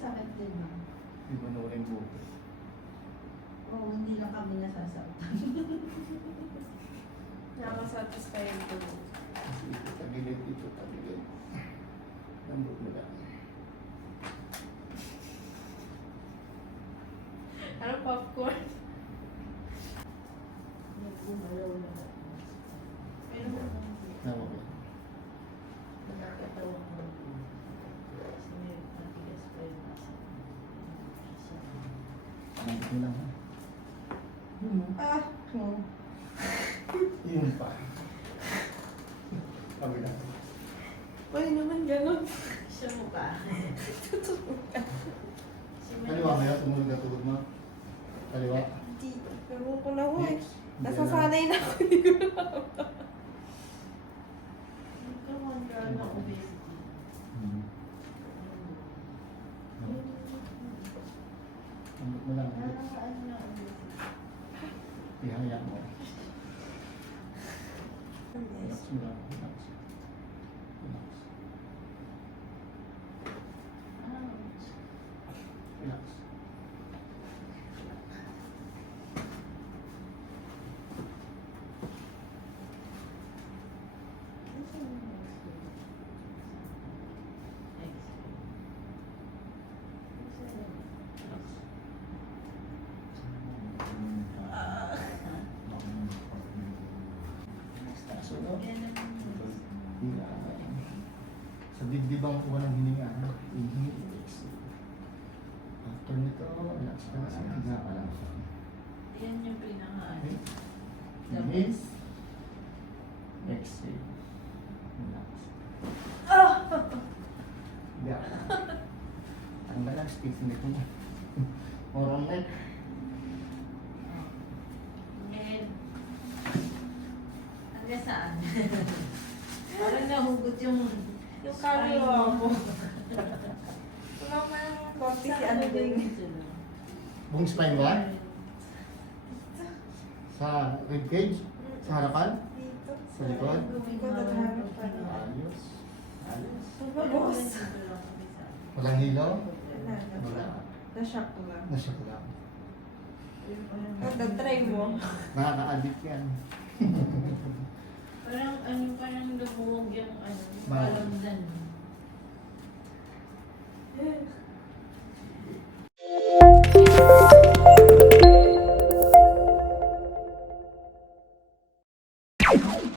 masakit din ba? Di ba na walang buko? Oo, hindi lang kami nasasaktan. Nakakasatisfy yung tulog. Kasi ito tagilid, ito tagilid. Lambot mo lang. Ano popcorn? Nagkumalaw na ba? Pero Tama ba? Nakakatawa ko. Kasi may matigas pa yung nasa. Lambot mo lang ha. Ah! Yun pa. Sabi na. Uy, naman ganun. Siya mo pa. Kaliwa kaya, tumulog na tulog mo. Kaliwa. Hindi. Pero ko na ho eh. Next. Nasasanay na ako. Hindi ko na Nagkaroon ka na obesity. Lambot mo lang. Parang ano na obesity. Ihaya mo. Yes. Relax mo lang. Relax. Relax. Ouch. Relax. Sa dibdibang kuha ng hininga. Inhale, exhale. After nito, relax ka na. Higa ka lang. Yan yung pinaka Okay? the Inhale. best. Exhale. Relax. Ah! Higa ka lang. Tanggal lang, stiff neck mo. Moron neck. And hanggang saan? Parang nahugot yung kaluluwa ko. Wala pa yung konti si ano din. Buong spine ba? Sa ribcage? Sa harapan? Dito. Sa likod? Likod at harapan. Ayos. Ayos. Ano ba, boss? Walang hilo? Wala na. Wala. Na-shock ko lang. Nasya ko lang. Try mo. Nakaka-addict yan. Parang lumuwag yung ano, Bakit? palamdan.